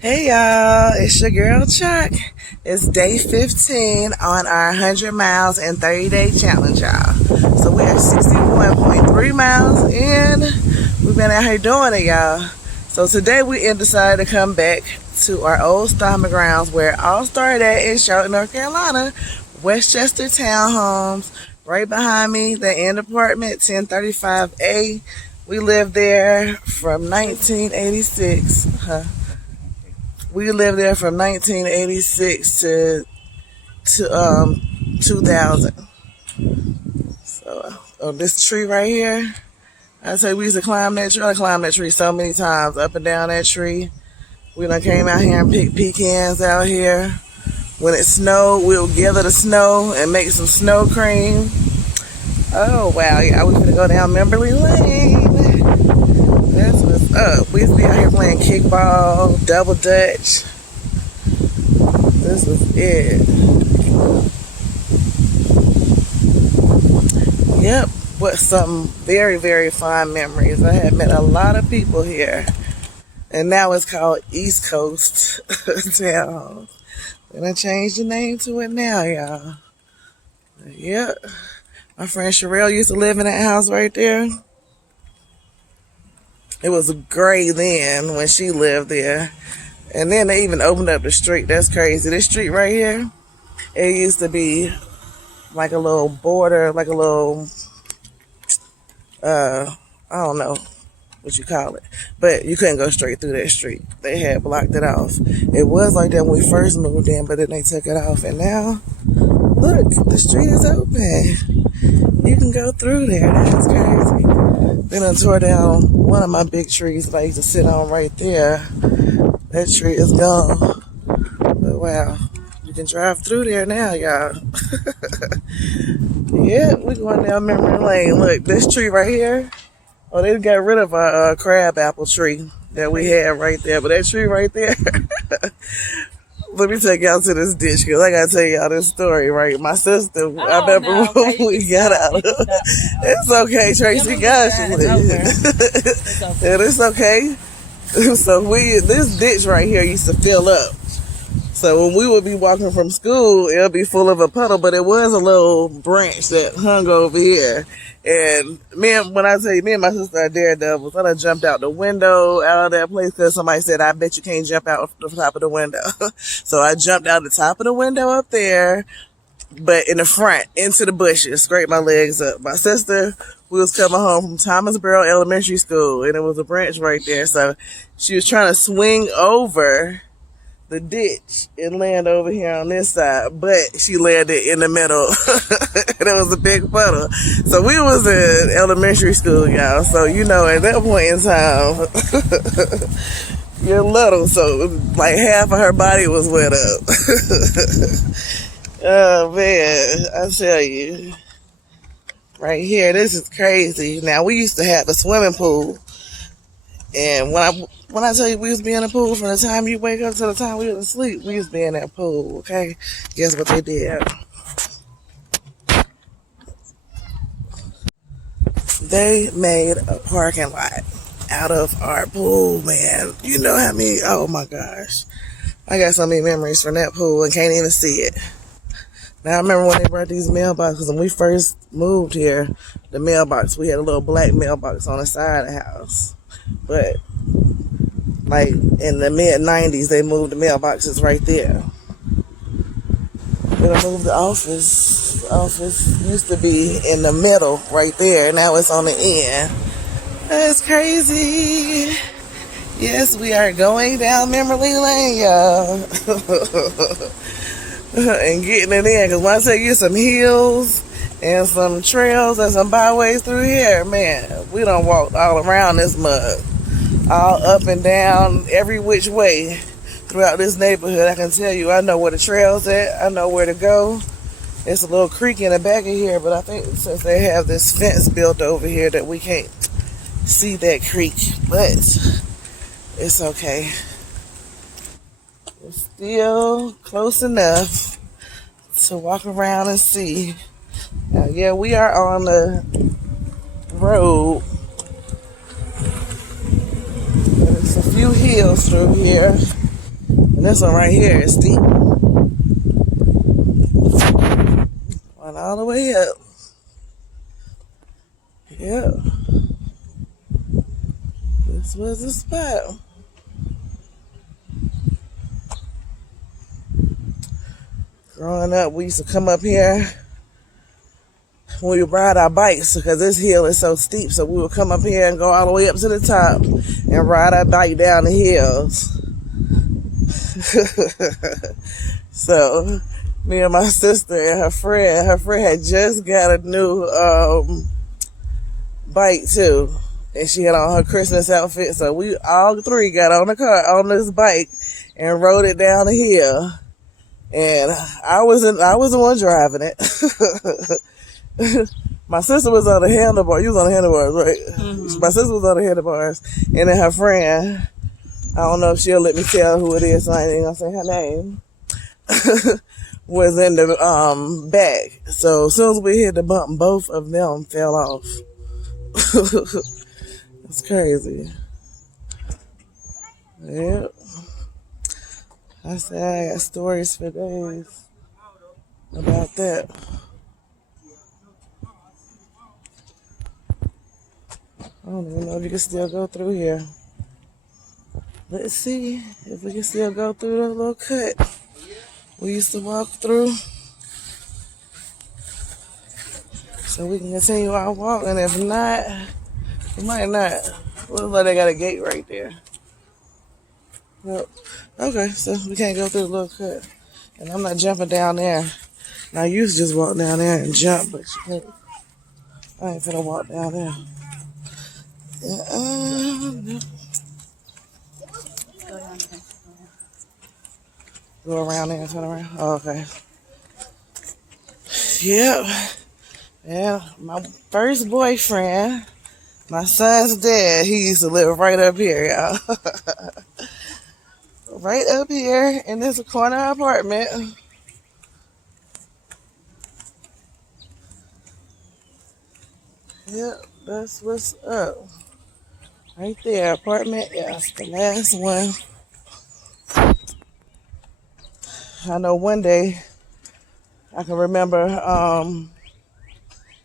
Hey y'all, it's your girl Chuck. It's day 15 on our 100 miles and 30-day challenge, y'all. So we are 61.3 miles in. We've been out here doing it, y'all. So today we decided to come back to our old stomping grounds where it all started at in Charlotte, North Carolina, Westchester Townhomes. Right behind me, the end apartment, 1035A. We lived there from 1986. We lived there from 1986 to 2000. So this tree right here, I say we used to climb that tree. I climbed that tree so many times, up and down that tree. We done came out here and picked pecans out here. When it snowed, we'll gather the snow and make some snow cream. Oh wow, yeah, we gonna go down Memberly Lane. That's what's up. We used to be out here playing kickball, double dutch. This is it. Yep, what some very, very fond memories. I had met a lot of people here. And now it's called East Coast Townhomes. We're gonna change the name to it now, y'all. Yep. My friend Sherelle used to live in that house right there. It was gray then when she lived there. And then they even opened up the street. That's crazy. This street right here, it used to be like a little border, like a little, I don't know what you call it. But you couldn't go straight through that street. They had blocked it off. It was like that when we first moved in, but then they took it off. And now, look, the street is open. You can go through there. That's crazy. Then I tore down one of my big trees that I used to sit on right there. That tree is gone. But wow, you can drive through there now, y'all. Yeah, we're going down memory lane. Look, this tree right here. Oh, they got rid of our crab apple tree that we had right there. But that tree right there. Let me take y'all to this ditch, because I got to tell y'all this story, right? My sister, I remember when we got out of it. It's okay, Tracy. Gosh, it's okay. So this ditch right here used to fill up. So when we would be walking from school, it would be full of a puddle, but it was a little branch that hung over here. And when I say me and my sister are daredevils, I done jumped out the window out of that place because somebody said, I bet you can't jump out the top of the window. So I jumped out the top of the window up there, but in the front, into the bushes, scraped my legs up. My sister, we was coming home from Thomasboro Elementary School, and it was a branch right there. So she was trying to swing over the ditch and land over here on this side, but she landed in the middle. And it was a big puddle. So we was in elementary school, y'all. So, you know, at that point in time, you're little, so like half of her body was wet up. Oh man, I tell you. Right here, this is crazy. Now, we used to have a swimming pool. And when I tell you we used to be in the pool from the time you wake up to the time we was asleep, we used to be in that pool, okay? Guess what they did? They made a parking lot out of our pool, man. You know how many, oh my gosh. I got so many memories from that pool and can't even see it. Now, I remember when they brought these mailboxes, when we first moved here, the mailbox, we had a little black mailbox on the side of the house. But like in the mid-90s, they moved the mailboxes right there. Then I moved the office. The office used to be in the middle right there. Now it's on the end. That's crazy. Yes, we are going down memory lane, y'all. And getting it in. Because when I tell you some hills and some trails and some byways through here, man, we done walked all around this mud. All up and down, every which way throughout this neighborhood. I can tell you, I know where the trail's at. I know where to go. It's a little creek in the back of here, but I think since they have this fence built over here that we can't see that creek, but it's okay. It's still close enough to walk around and see. Now, yeah, we are on the road. There's a few hills through here. And this one right here is steep. Went all the way up. Yep. This was the spot. Growing up, we used to come up here when we ride our bikes because this hill is so steep. So we would come up here and go all the way up to the top and ride our bike down the hills. So me and my sister and her friend had just got a new bike too. And she had on her Christmas outfit. So we all three got on this bike and rode it down the hill. And I was the one driving it. My sister was on the handlebar. You was on the handlebars, right? Mm-hmm. My sister was on the handlebars. And then her friend, I don't know if she'll let me tell who it is, so I ain't gonna say her name, was in the back. So as soon as we hit the bump, both of them fell off. It's crazy. Yep. I said I got stories for days about that. I don't even know if you can still go through here. Let's see if we can still go through that little cut we used to walk through. So we can continue our walk, and if not, we might not. Looks like they got a gate right there. Yep. Okay, so we can't go through the little cut. And I'm not jumping down there. Now, I used to just walk down there and jump, but I ain't finna walk down there. Go around there and turn around. Oh, okay. Yep. Yeah, my first boyfriend, my son's dad, he used to live right up here, y'all. Right up here in this corner apartment. Yep, that's what's up. Right there, apartment. Yeah, that's the last one. I know one day I can remember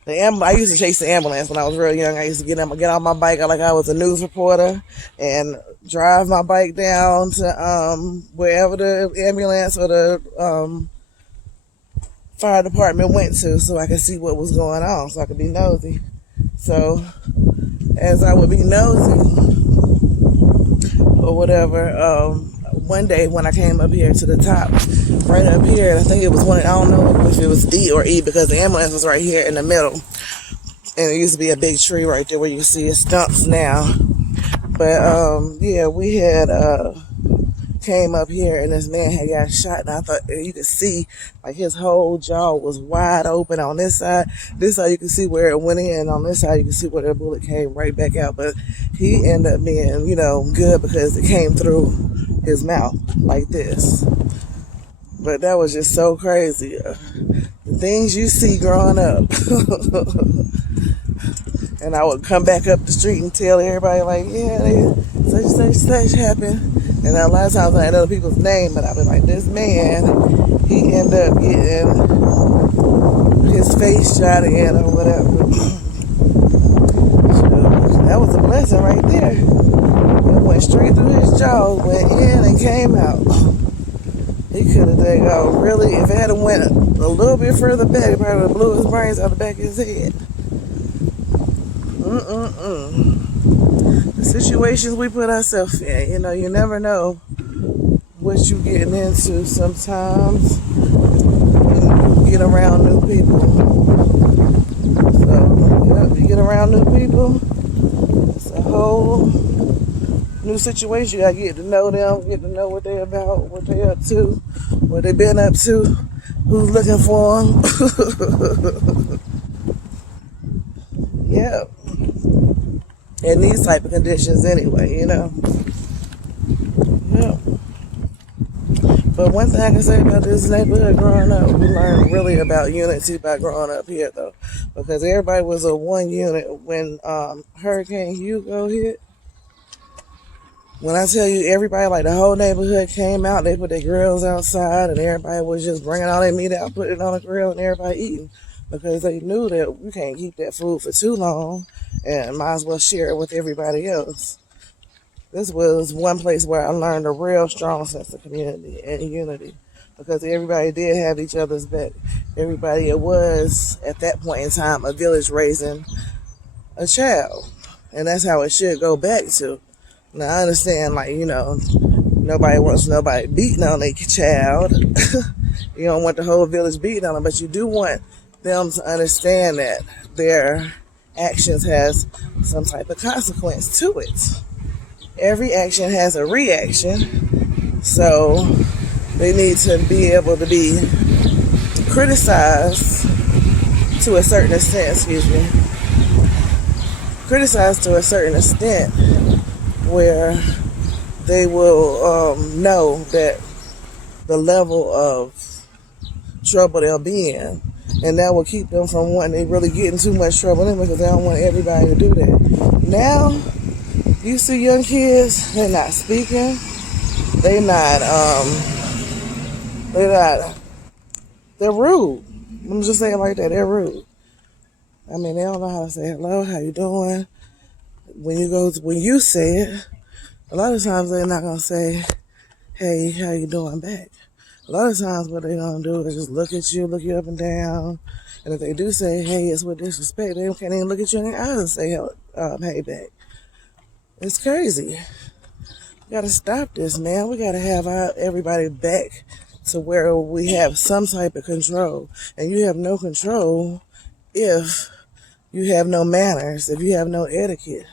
I used to chase the ambulance when I was real young. I used to get on my bike like I was a news reporter and drive my bike down to wherever the ambulance or the fire department went to, so I could see what was going on, so I could be nosy. So as I would be nosy or whatever, one day when I came up here to the top, right up here, I think it was I don't know if it was D or E because the ambulance was right here in the middle. And it used to be a big tree right there where you can see it stumps now. But yeah, we had came up here and this man had got shot, and I thought you could see like his whole jaw was wide open on this side. This side you can see where it went in. On this side you can see where the bullet came right back out. But he ended up being, good because it came through his mouth like this. But that was just so crazy. The things you see growing up. And I would come back up the street and tell everybody like, yeah, such happened. And a lot of times I had other people's name, but I'd be like, this man, he ended up getting his face shot in or whatever. So that was a blessing right there. It went straight through his jaw, went in and came out. He could have taken really, if it had went a little bit further back, it probably would have blew his brains out the back of his head. The situations we put ourselves in, you never know what you getting into sometimes when you get around new people. So, you get around new people, it's a whole new situation. You gotta get to know them, get to know what they're about, what they're up to, what they've been up to, who's looking for them. Yep. In these type of conditions anyway, Yep. But one thing I can say about this neighborhood growing up, we learned really about unity by growing up here though. Because everybody was a one unit when Hurricane Hugo hit. When I tell you everybody, like the whole neighborhood came out, they put their grills outside and everybody was just bringing all their meat out, putting it on a grill and everybody eating because they knew that you can't keep that food for too long and might as well share it with everybody else. This was one place where I learned a real strong sense of community and unity because everybody did have each other's back. Everybody, it was at that point in time a village raising a child, and that's how it should go back to. Now, I understand, like, nobody wants nobody beating on their child. You don't want the whole village beating on them, but you do want them to understand that their actions has some type of consequence to it. Every action has a reaction, so they need to be able to be criticized to a certain extent, criticized to a certain extent where they will know that the level of trouble they'll be in, and that will keep them from wanting to really get in too much trouble in because they don't want everybody to do that. Now, you see young kids, they're not speaking, they're rude. I'm just saying it like that, they're rude. I mean, they don't know how to say hello, how you doing? When you say it, a lot of times they're not going to say, hey, how you doing back? A lot of times what they're going to do is just look at you, look you up and down. And if they do say, hey, it's with disrespect, they can't even look at you in the eyes and say, hey, back. It's crazy. We got to stop this, man. We got to have everybody back to where we have some type of control. And you have no control if you have no manners, if you have no etiquette,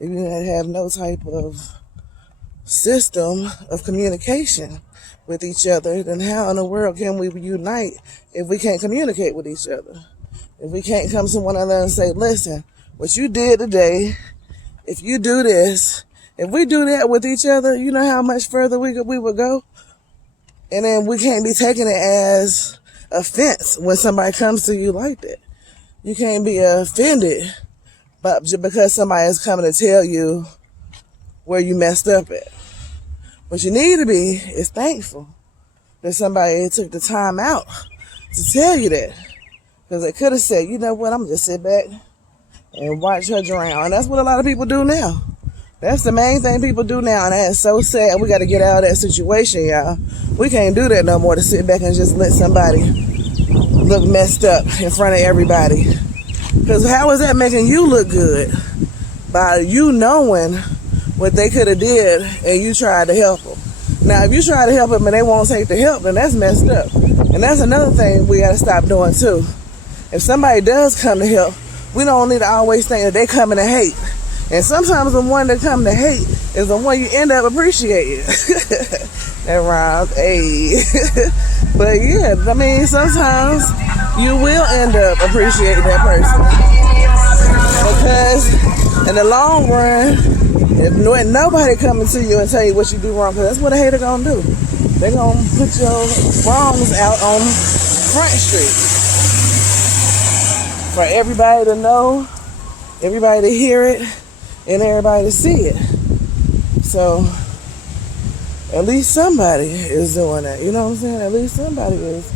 if you have no type of system of communication with each other, then how in the world can we unite if we can't communicate with each other? If we can't come to one another and say, listen, what you did today, if you do this, if we do that with each other, you know how much further we would go? And then we can't be taking it as offense when somebody comes to you like that. You can't be offended but just because somebody is coming to tell you where you messed up at. What you need to be is thankful that somebody took the time out to tell you that. Because they could have said, you know what, I'm going to just sit back and watch her drown. And that's what a lot of people do now. That's the main thing people do now, and that is so sad. We got to get out of that situation, y'all. We can't do that no more, to sit back and just let somebody look messed up in front of everybody. Because how is that making you look good? By you knowing what they could have did and you tried to help them. Now, if you try to help them and they won't take the help, then that's messed up. And that's another thing we got to stop doing too. If somebody does come to help, we don't need to always think that they coming to hate. And sometimes the one that come to hate is the one you end up appreciating. That rhymes, ayy. But yeah, I mean, sometimes you will end up appreciating that person. Because in the long run, if nobody coming to you and tell you what you do wrong, because that's what a hater gonna do. They gonna put your wrongs out on Front Street for everybody to know, everybody to hear it, and everybody to see it. So at least somebody is doing that. You know what I'm saying? At least somebody is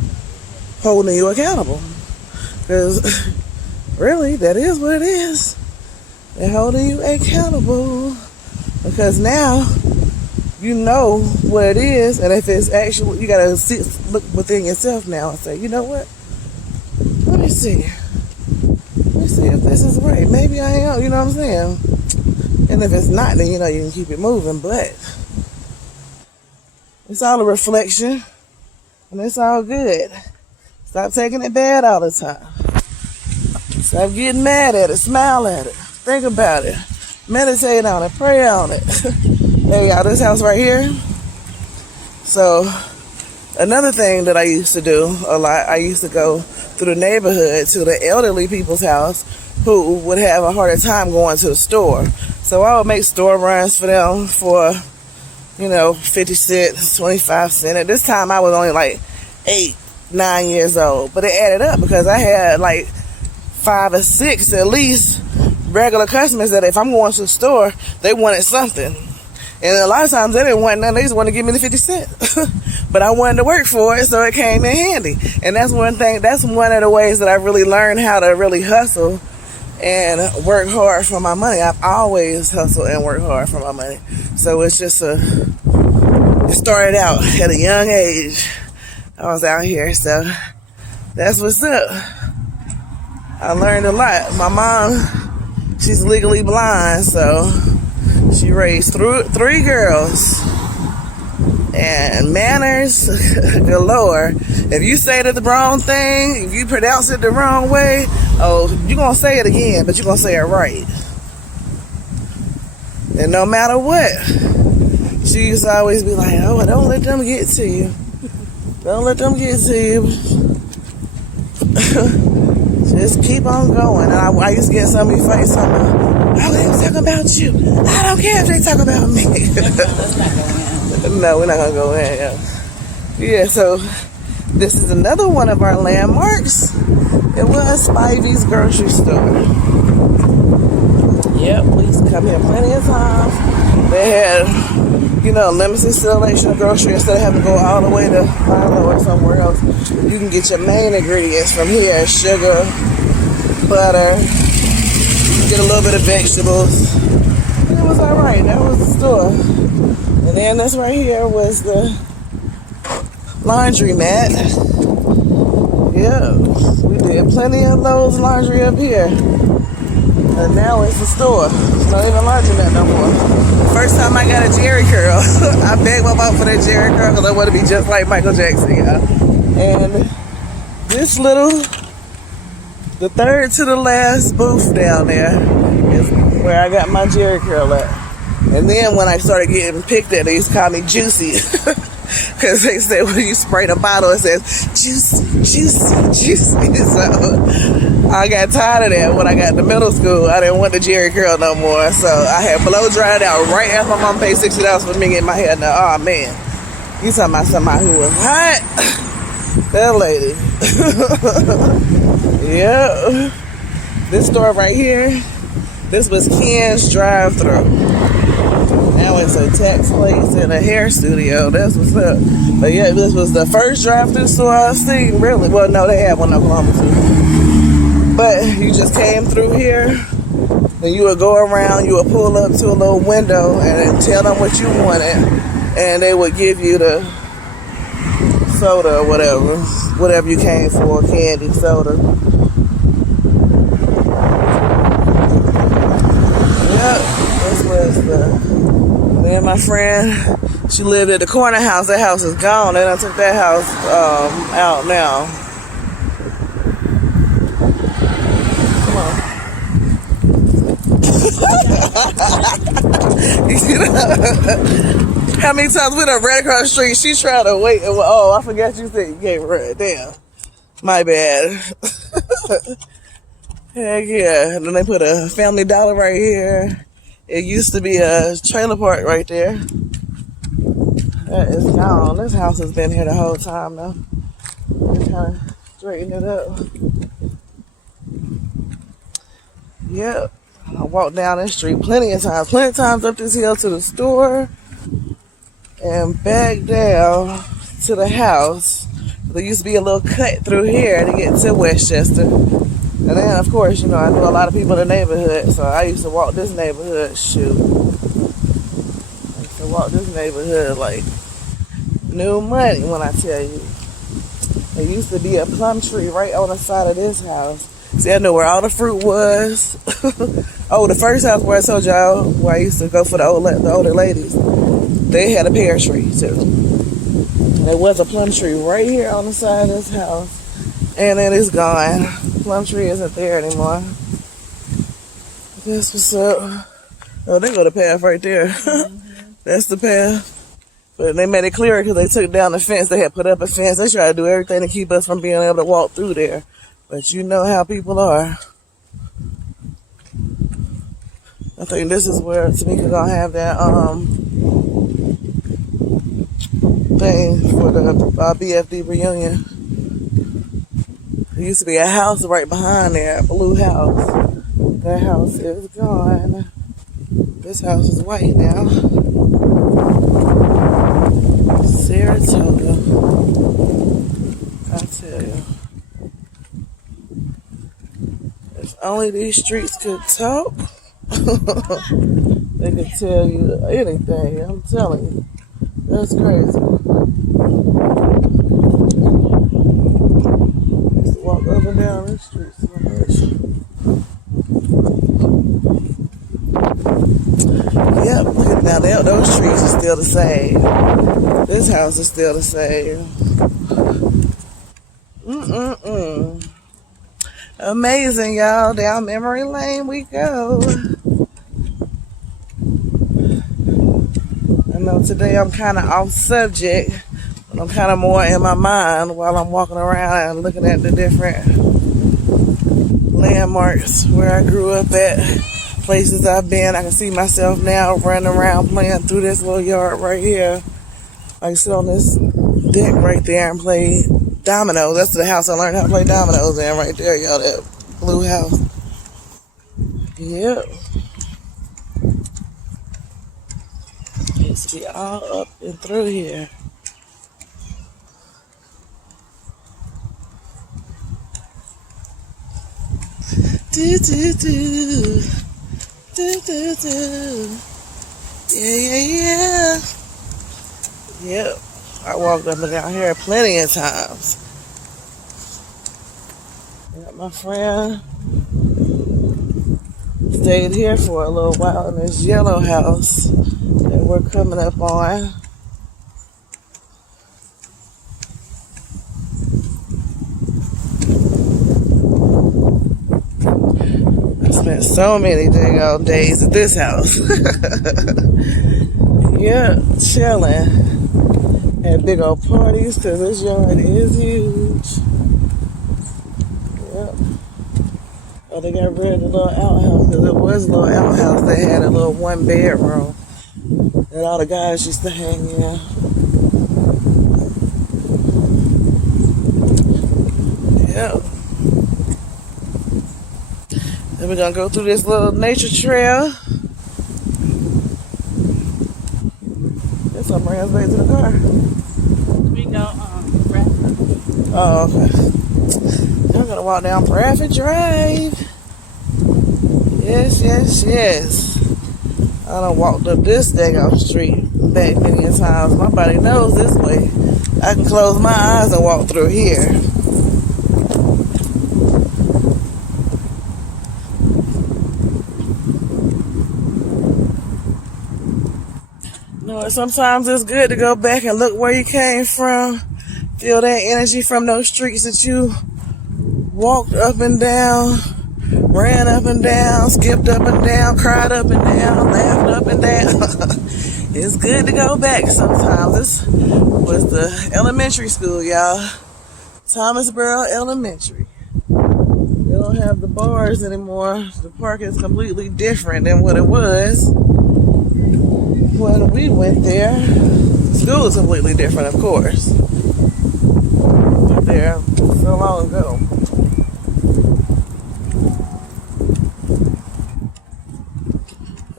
holding you accountable. Because really, that is what it is. They're holding you accountable. Because now you know what it is. And if it's actual, you got to look within yourself now and say, you know what? Let me see. Let me see if this is right. Maybe I am. You know what I'm saying? And if it's not, then you know you can keep it moving. But it's all a reflection. And it's all good. Stop taking it bad all the time. Stop getting mad at it. Smile at it. Think about it. Meditate on it. Pray on it. There y'all, this house right here. So another thing that I used to do a lot, I used to go through the neighborhood to the elderly people's house who would have a harder time going to the store. So I would make store runs for them for, 50 cents, 25 cents. At this time I was only like 8, 9 years old. But it added up because I had like 5 or 6 at least regular customers that if I'm going to the store, they wanted something. And a lot of times they didn't want nothing, they just wanted to give me the 50 cents. But I wanted to work for it, so it came in handy. And that's one thing, that's one of the ways that I really learned how to really hustle and work hard for my money. I've always hustled and worked hard for my money. So it's just it started out at a young age. I was out here, so that's what's up. I learned a lot. My mom, she's legally blind, so she raised three girls. And manners galore. If you say the wrong thing, if you pronounce it the wrong way, you're going to say it again, but you're going to say it right. And no matter what, she used to always be like, oh, don't let them get to you. Don't let them get to you. Just keep on going. And I used to get some of these fights talking about, oh, they was talking about you. I don't care if they talk about me. Let's not go in. No, we're not going to go in. Yeah, so this is another one of our landmarks. It was Spivey's grocery store. Yep, we used to come here plenty of times. They had, limited selection of grocery. Instead of having to go all the way to Milo or somewhere else, you can get your main ingredients from here. Sugar, butter, get a little bit of vegetables. It was all right. That was the store. And then this right here was the laundromat. Yeah, we did plenty of loads laundry up here. And now it's the store. It's not even laundromat no more. First time I got a Jerry curl, I begged my mom for that Jerry curl because I want to be just like Michael Jackson, y'all. And this the third to the last booth down there is where I got my Jerry curl at. And then when I started getting picked at, they used to call me Juicy. Because they said when you spray the bottle, it says, juicy, juicy, juicy. So I got tired of that when I got to middle school. I didn't want the Jerry curl no more. So I had blow dried out right after my mom paid $60 for me getting my hair done. Oh, man. You talking about somebody who was hot? That lady. Yeah. This store right here, this was Ken's drive-thru. Now it's a tax place and a hair studio. That's what's up. But yeah, this was the first drive-thru store I've seen, really. Well, no, they had one in Oklahoma too. But you just came through here, and you would go around, you would pull up to a little window, and then tell them what you wanted, and they would give you the soda or whatever you came for, candy, soda. Yep, this was me and my friend, she lived at the corner house. That house is gone. They done took that house out now. Come on. How many times we done ran across the street? She tried to wait. And, I forgot you said you gave her. Damn. My bad. Heck yeah. And then they put a Family Dollar right here. It used to be a trailer park right there. That is gone. This house has been here the whole time though. Just kind of straighten it up. Yep. I walked down this street plenty of times up this hill to the store and back down to the house. There used to be a little cut through here to get to Westchester. And then, of course, I knew a lot of people in the neighborhood, so I used to walk this neighborhood, I used to walk this neighborhood like new money when I tell you. There used to be a plum tree right on the side of this house. See, I knew where all the fruit was. The first house where I told y'all, where I used to go for the older ladies, they had a pear tree, too. There was a plum tree right here on the side of this house. And then it's gone. Plum tree isn't there anymore. That's what's up. Oh, they go the path right there. Mm-hmm. That's the path. But they made it clearer because they took down the fence. They had put up a fence. They tried to do everything to keep us from being able to walk through there. But you know how people are. I think this is where Tamika gonna have that thing for the BFD reunion. There used to be a house right behind there, a blue house. That house is gone. This house is white now. Only these streets could talk. They could tell you anything. I'm telling you. That's crazy. Just walk up and down the streets so much. Yep. Now those streets are still the same. This house is still the same. Amazing, y'all. Down memory lane we go. I know today I'm kind of off subject, but I'm kind of more in my mind while I'm walking around and looking at the different landmarks where I grew up at, places I've been. I can see myself now running around playing through this little yard right here. I can sit on this deck right there and play dominoes. That's the house I learned how to play dominoes in right there, y'all. That blue house. Yep. Used to be all up and through here. Do do do. Do do do. Yeah. Yep. I walked up and down here plenty of times. Got my friend stayed here for a little while in this yellow house that we're coming up on. I spent so many dang old days at this house. Yeah, chilling. Had big old parties because this yard is huge. Yep. Oh, they got rid of the little outhouse because it was a little outhouse. They had a little 1-bedroom that all the guys used to hang in. Yep. Then we're going to go through this little nature trail. This one brings us back to the car. We go Bradford. Oh, okay. I'm going to walk down Bradford Drive. Yes. I done walked up this daggone street back many a times. My body knows this way. I can close my eyes and walk through here. Sometimes it's good to go back and look where you came from. Feel that energy from those streets that you walked up and down, ran up and down, skipped up and down, cried up and down, laughed up and down. It's good to go back sometimes. This was the elementary school, y'all. Thomasboro Elementary. They don't have the bars anymore. The park is completely different than what it was when we went there. School is completely different, of course. Went there so long ago.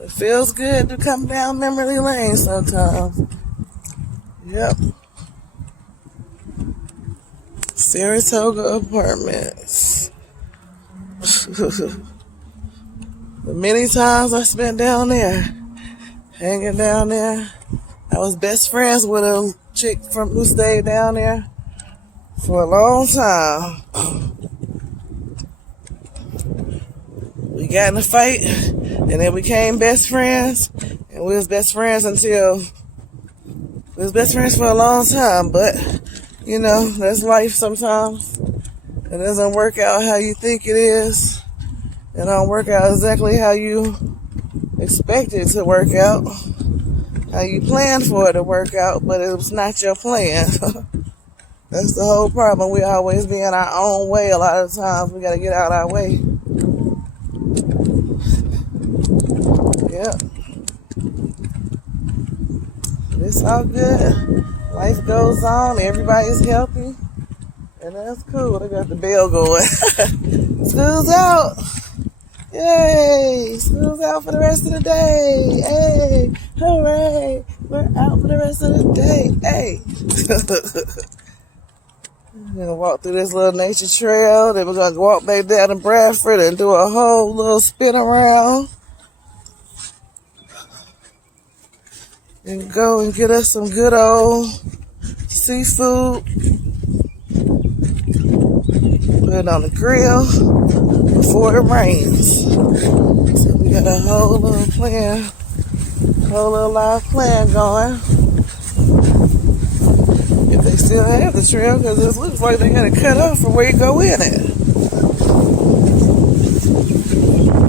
It feels good to come down memory lane sometimes. Yep. Saratoga Apartments. The many times I spent down there, hanging down there. I was best friends with a chick who stayed down there for a long time. We got in a fight, and then we became best friends, and we was best friends for a long time. But you know, that's life sometimes. It doesn't work out how you think it is. It don't work out exactly how you expect it to work out, how you planned for it to work out, but it was not your plan. That's the whole problem. We always be in our own way. A lot of times we got to get out our way. Yep. It's all good. Life goes on. Everybody's healthy. And that's cool. They got the bell going. School's out. Yay! School's out for the rest of the day. Hey! Hooray! We're out for the rest of the day. Hey! We're gonna walk through this little nature trail. Then we're gonna walk back down to Bradford and do a whole little spin around. And go and get us some good old seafood. Put it on the grill before it rains. So we got a whole little plan, whole little live plan going. If they still have the trail, because it looks like they got to cut off from where you go in it.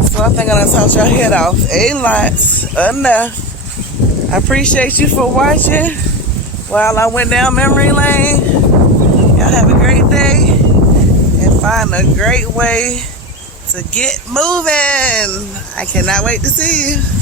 So I think I'm gonna talk y'all head off a lot enough. I appreciate you for watching while I went down memory lane. Y'all have a great day and find a great way to get moving. I cannot wait to see you.